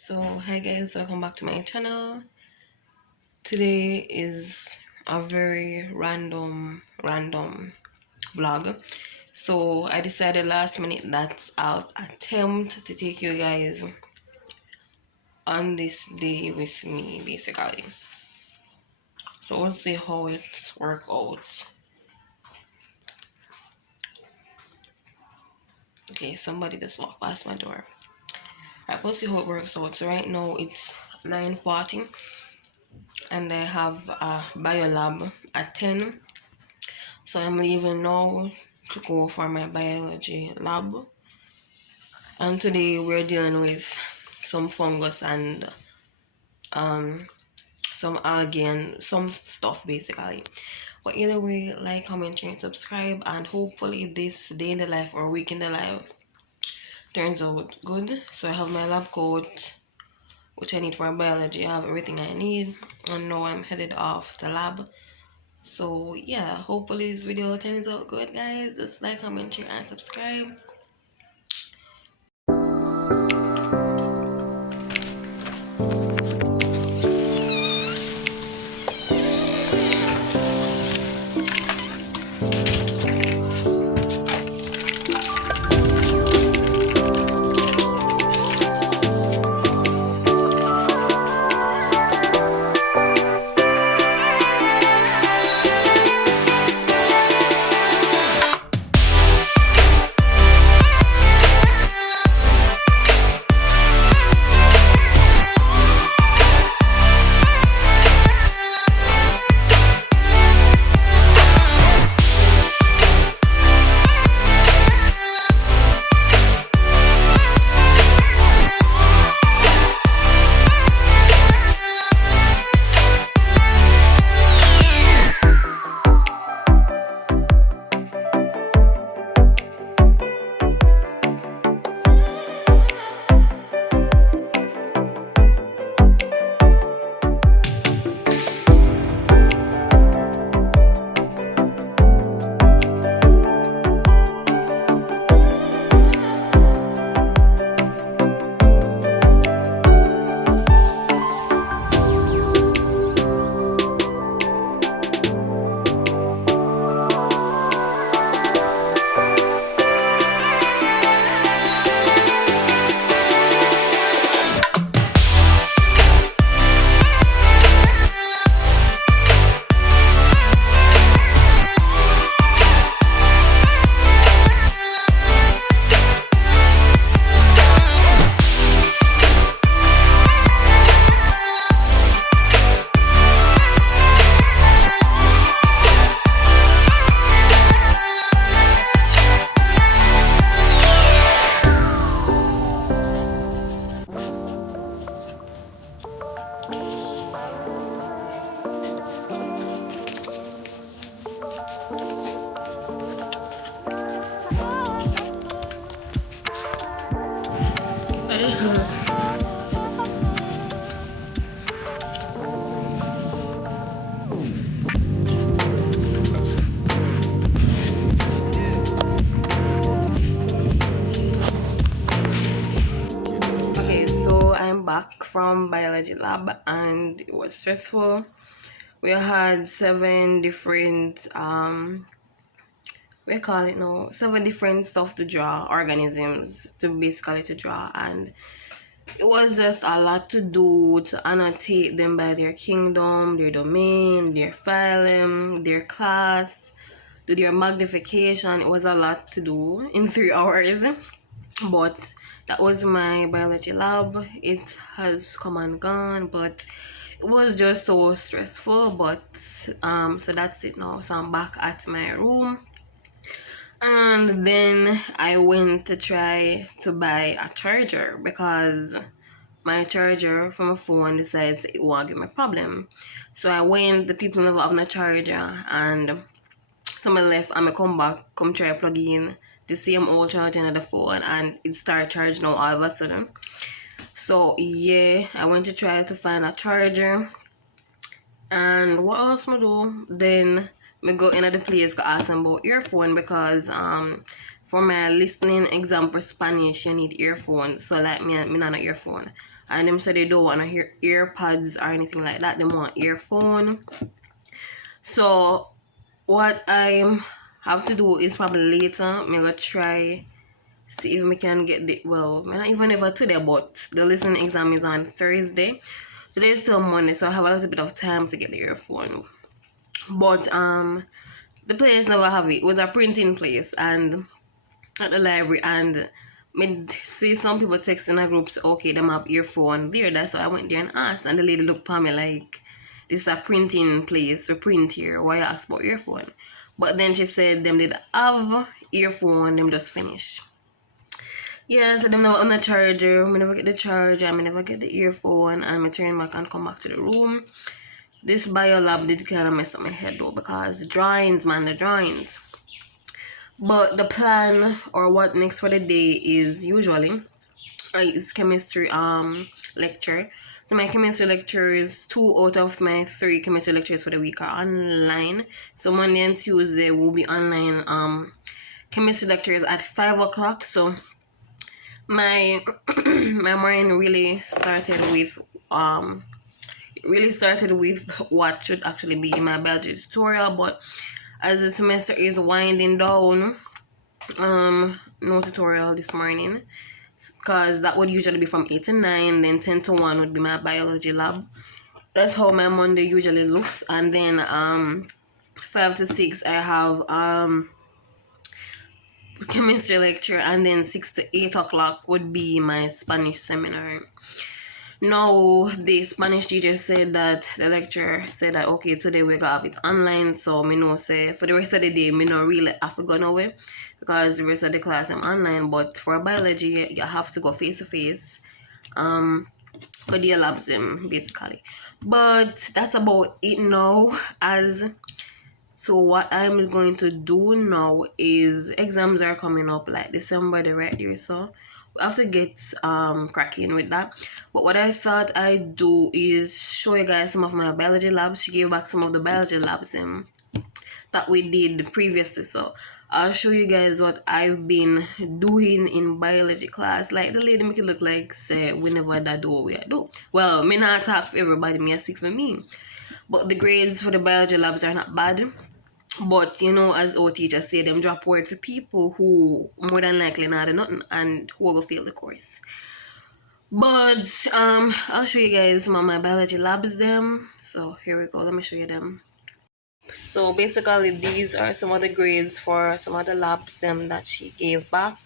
So hi guys, welcome back to my channel. Today is a very random vlog. So I decided last minute that I'll attempt to take you guys on this day with me basically. So we'll see how it work out. Okay, somebody just walked past my door. Right, we'll see how it works out. So right now it's 9:40 and I have a bio lab at 10. So I'm leaving now to go for my biology lab. And today we're dealing with some fungus and some algae and some stuff basically. But either way, like, comment, share, and subscribe, and hopefully this day in the life or week in the life turns out good. So I have my lab coat, which I need for biology. I have everything I need, and now I'm headed off to lab. So yeah, hopefully this video turns out good, guys. Just like, comment, share, and subscribe. Okay, so I'm back from biology lab and it was stressful. We had we call it now, 7 different stuff to draw, organisms to draw, and it was just a lot to do, to annotate them by their kingdom, their domain, their phylum, their class, do their magnification. It was a lot to do in 3 hours, but that was my biology lab. It has come and gone, but it was just so stressful. But so that's it now. So I'm back at my room, and then I went to try to buy a charger because my charger from my phone decides it won't give me a problem. So I went, the people never have no charger, and somebody left, and I come back, come try plug in the same old charger on the phone, and it started charging now all of a sudden. So yeah, I went to try to find a charger, and what else I do? Then me go into the place to ask them about earphone because for my listening exam for Spanish, you need earphones. So like me not an earphone. And them said they don't want to hear earpods or anything like that. They want earphone. So what I have to do is probably later I'm gonna try see if we can get the well not even ever today, but the listening exam is on Thursday. Today is still Monday, so I have a little bit of time to get the earphone. But the place never have it. It was a printing place and at the library, and me see some people text in a group so okay them have earphone there. That's why I went there and asked, and the lady looked for me like this is a printing place, we print here, why you ask about earphone? But then she said them did have earphone, them just finished. Yeah, so them never on the charger, me never get the charger, I never get the earphone, and me turn back and come back to the room. This bio lab did kind of mess up my head though, because the drawings. But the plan or what next for the day is usually is chemistry lecture. So my chemistry lectures, 2 out of my 3 chemistry lectures for the week are online. So Monday and Tuesday will be online chemistry lectures at 5 o'clock. So my my morning really started with what should actually be my biology tutorial, but as the semester is winding down, no tutorial this morning, because that would usually be from 8 to 9, then 10 to 1 would be my biology lab. That's how my Monday usually looks. And then 5 to 6 I have chemistry lecture, and then 6 to 8 o'clock would be my Spanish seminar. Now the Spanish teacher said that the lecturer said that okay, today we're gonna have it online, so me know say for the rest of the day me not really have to go nowhere because the rest of the class I'm online. But for biology you have to go face to face for the labs them basically. But that's about it now. As so what I'm going to do now is exams are coming up like December the right there, so we have to get cracking with that. But what I thought I'd do is show you guys some of my biology labs. She gave back some of the biology labs that we did previously, so I'll show you guys what I've been doing in biology class. Like the lady make it look like say we never that do what we do. Well, me not talk for everybody, me I speak for me. But the grades for the biology labs are not bad. But you know, as our teachers say, them drop word for people who more than likely not do nothing and who will fail the course. But I'll show you guys some of my biology labs them. So here we go, let me show you them. So basically these are some of the grades for some of the labs them that she gave back.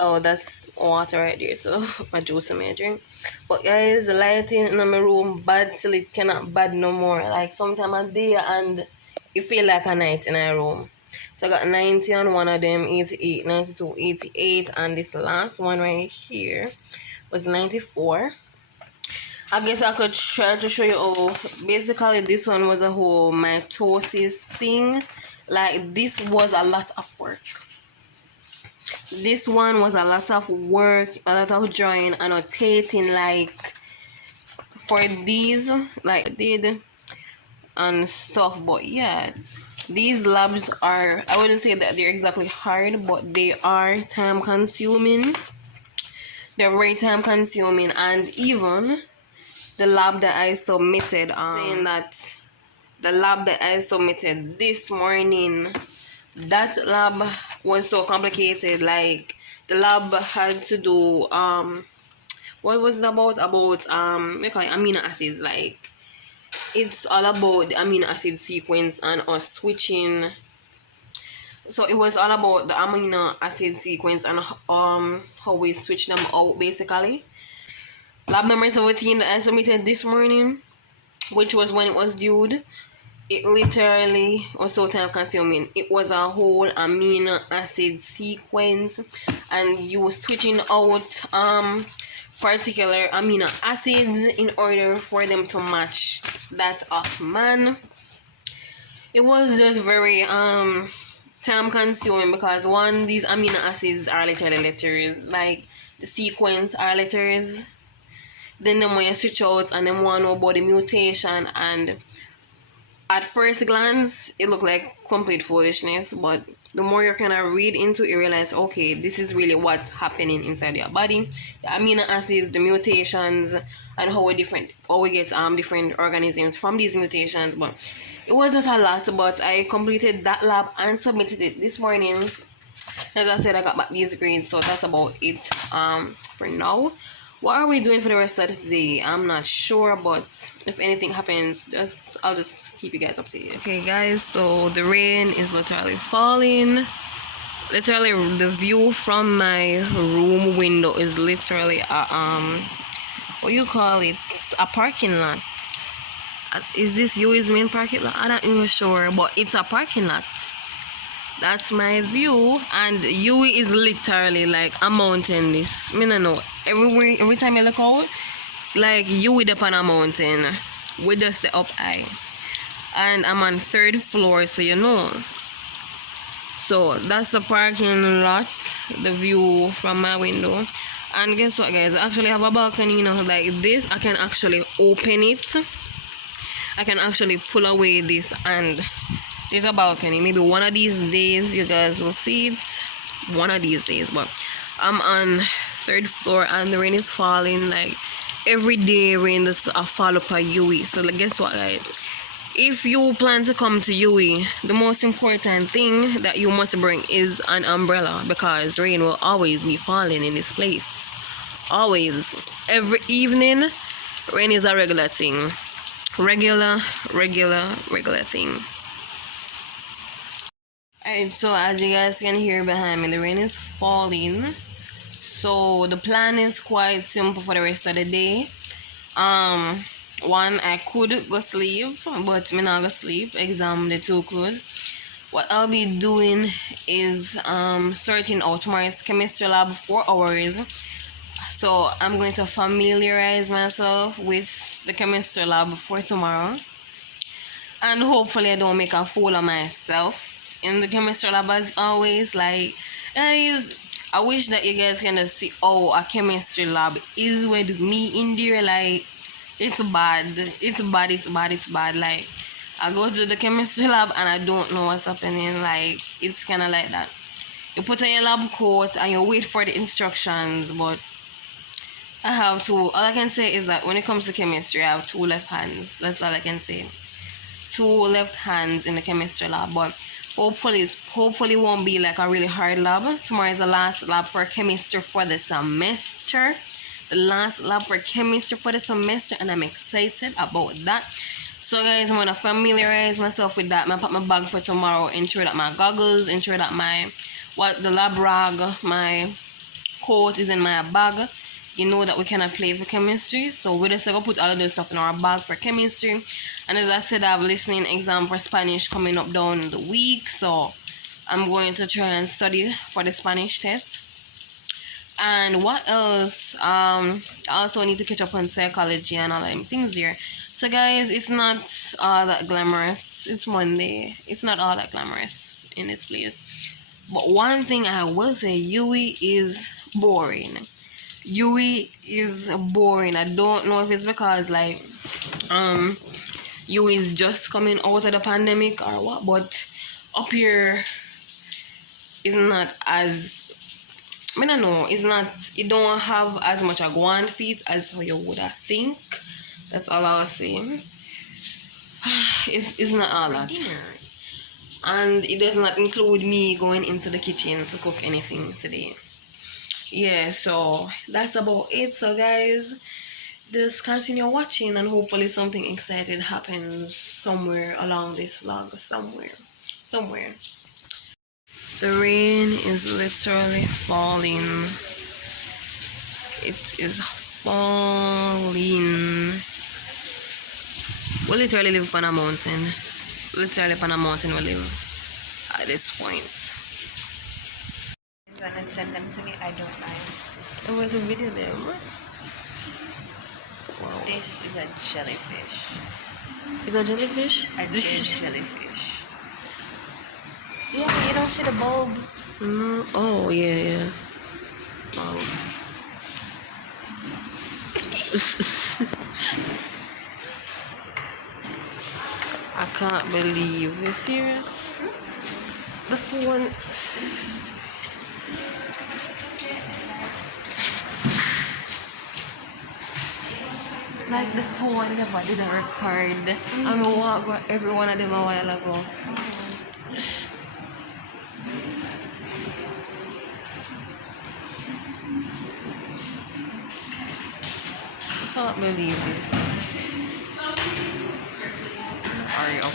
Oh, that's water right there, so my juice and my drink. But guys, the lighting in my room bad till it cannot bad no more. Like sometime a day and it feel like a night in a room. So I got 90 on one of them, 88, 92, 88, and this last one right here was 94. I guess I could try to show you all. Basically this one was a whole mitosis thing. Like this was a lot of work. This one was a lot of work, a lot of drawing, annotating, like for these, like I did and stuff. But yeah, these labs are, I wouldn't say that they're exactly hard, but they are time consuming. They're very time consuming. And even the lab that I submitted, saying that the lab that I submitted this morning, that lab was so complicated. Like the lab had to do what was it about we call it amino acids. Like it's all about the amino acid sequence and us switching. So it was all about the amino acid sequence and how we switch them out basically. Lab number 17 that I submitted this morning, which was when it was due, it literally was so time consuming. It was a whole amino acid sequence and you were switching out particular amino acids in order for them to match that of man. It was just very time consuming because one, these amino acids are literally letters, like the sequence are letters. Then them when you switch out and them want to know about the mutation, and at first glance it looked like complete foolishness, but the more you kind of read into it, you realize, okay, this is really what's happening inside your body. The amino acids, the mutations, and how we get different organisms from these mutations. But it wasn't a lot, but I completed that lab and submitted it this morning. As I said, I got back these grades, so that's about it for now. What are we doing for the rest of the day? I'm not sure, but if anything happens, I'll just keep you guys updated. Okay guys, so the rain is literally falling. Literally the view from my room window is literally what you call it, a parking lot. Is this UWI's main parking lot? I'm not even sure, but it's a parking lot. That's my view, and UWI is literally like a mountain. This, I don't know. Every time I look out, like UWI up on a mountain with just the up high, and I'm on 3rd floor, so you know. So that's the parking lot, the view from my window. And guess what, guys? I actually have a balcony, you know, like this. I can actually open it. I can actually pull away this, and there's a balcony. Maybe one of these days you guys will see it. One of these days. But I'm on 3rd floor and the rain is falling. Like every day rain does fall up at UWI. So like, guess what, guys? If you plan to come to UWI, the most important thing that you must bring is an umbrella, because rain will always be falling in this place. Always. Every evening rain is a regular thing. Regular thing. Alright, so as you guys can hear behind me, the rain is falling. So the plan is quite simple for the rest of the day. One, I could go sleep, but me not go sleep. Exam the too close. What I'll be doing is sorting out tomorrow's chemistry lab 4 hours. So I'm going to familiarize myself with the chemistry lab for tomorrow. And hopefully I don't make a fool of myself in the chemistry lab as always. Like, guys, I wish that you guys can just see how a chemistry lab is with me in there. Like, it's bad. Like, I go to the chemistry lab and I don't know what's happening. Like, it's kind of like that. You put on your lab coat and you wait for the instructions, but all I can say is that when it comes to chemistry, I have 2 left hands. That's all I can say. 2 left hands in the chemistry lab, but hopefully won't be like a really hard lab. Tomorrow is the last lab for chemistry for the semester. The last lab for chemistry for the semester, and I'm excited about that. So guys, I'm gonna familiarize myself with that. I'm gonna pack my bag for tomorrow, ensure that my goggles, ensure that the lab rag, my coat is in my bag. You know that we cannot play for chemistry, so we just gonna put all of those stuff in our bag for chemistry. And as I said, I have listening exam for Spanish coming up down the week, so I'm going to try and study for the Spanish test. And what else? I also need to catch up on psychology and all them things here. So guys, it's not all that glamorous. It's Monday. It's not all that glamorous in this place. But one thing I will say, UWI is boring. UWI is boring. I don't know if it's because like UWI is just coming out of the pandemic or what, but up here is not as, I don't know, it's not, you don't have as much a guan feet as how you would have think. That's all I'll say. It's not all that. And it does not include me going into the kitchen to cook anything today. Yeah, so that's about it. So guys, just continue watching and hopefully something exciting happens somewhere along this vlog. Somewhere. The rain is literally falling. It is falling. We literally live on a mountain. Literally on a mountain we live at this point. And send them to me, I don't mind. I'm going to video them. Wow. This is a jellyfish. Is that jellyfish? A dead jellyfish. Yeah, you don't see the bulb. No. Oh, yeah. Wow. I can't believe you serious. The phone. Like the phone never didn't record. I know what got every one of them a while ago. I can't believe this. Hurry up.